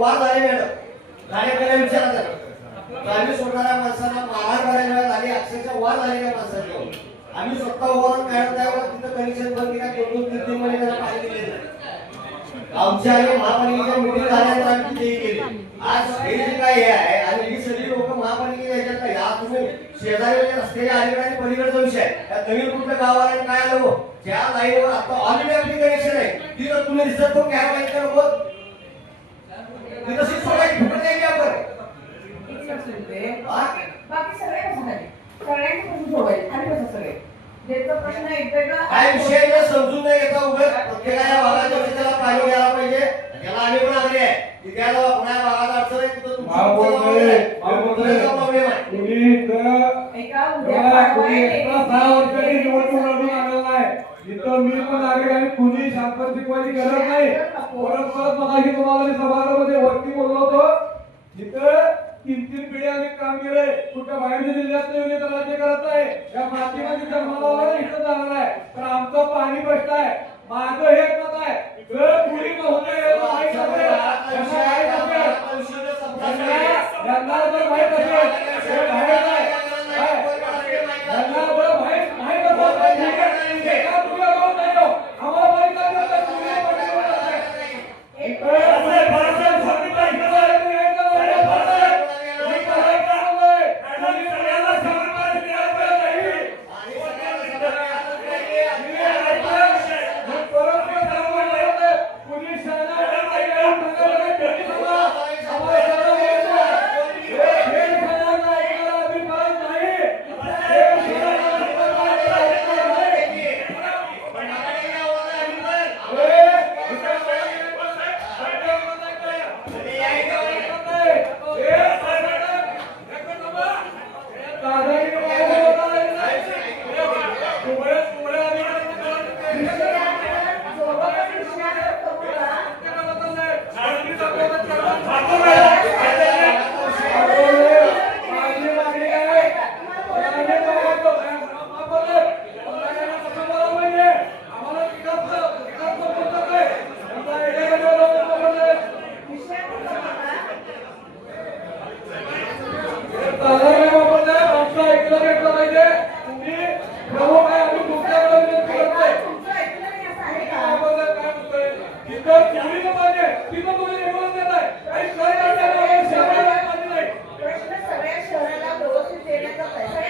वाद झाले मॅडम खाण्यापिण्या विचारायचा आम्ही सोडणाऱ्या माणसांना मारहाण करायला झाली अक्षरशः वाद झालेल्या माणसांच्यावर आम्ही स्वतः उभारून मॅडम त्यावर तिथं कनेक्शन बंद केला 2-3 महिने त्याला पाणी दिले आमच्या आणि महापालिकेच्या मीटिंग झाल्यानंतर आम्ही तिथे गेले आज हे जे काय आहे आणि ही सगळी लोक महापालिकेच्या याच्यात या तुम्ही शेजारी रस्त्याच्या अलीकडे आणि पलीकडचा विषय आहे त्या नवीन कुठल्या गावाला काय आलं हो ज्या लाईनवर आता ऑलरेडी आपली कनेक्शन आहे ती जर तुम्ही रिसर्च करून घ्यायला पाहिजे का नको ती तशी सोडायची फुकट द्यायची आपण बाकी सगळे कसं झाले सगळ्यांचे प्रश्न सोडवायचे आणि कसं सगळे ज्याचा प्रश्न येतोय का काय विषय नाही समजून नाही घेता उगाच प्रत्येकाच्या भागाच्या त्याला पाणी द्यायला पाहिजे त्याला आम्ही पण आग्रह आहे की त्याला कोणा भागात अडचण आहे तिथं तुमचा प्रॉब्लेम आहे तुम्ही इथं एका उद्या कुणी एक्स्ट्रा 6 वर्षाची निवडणूक लढून आलेला आहे इथं मी पण आले आणि कुणी शांतपणे शिकवायची गरज नाही परत मगाशी तुम्हाला सभागृहामध्ये वरती बोललो होतो इथं 3 पिढ्या आम्ही काम केलंय कुठं बाहेरच्या जिल्ह्यात येऊन इथं राज्य करत नाही या मातीमध्ये जन्माला इथं झालेला आहे तर आमचं पाणी प्रश्न आहे माझं हे मत आहे जर पुढे होते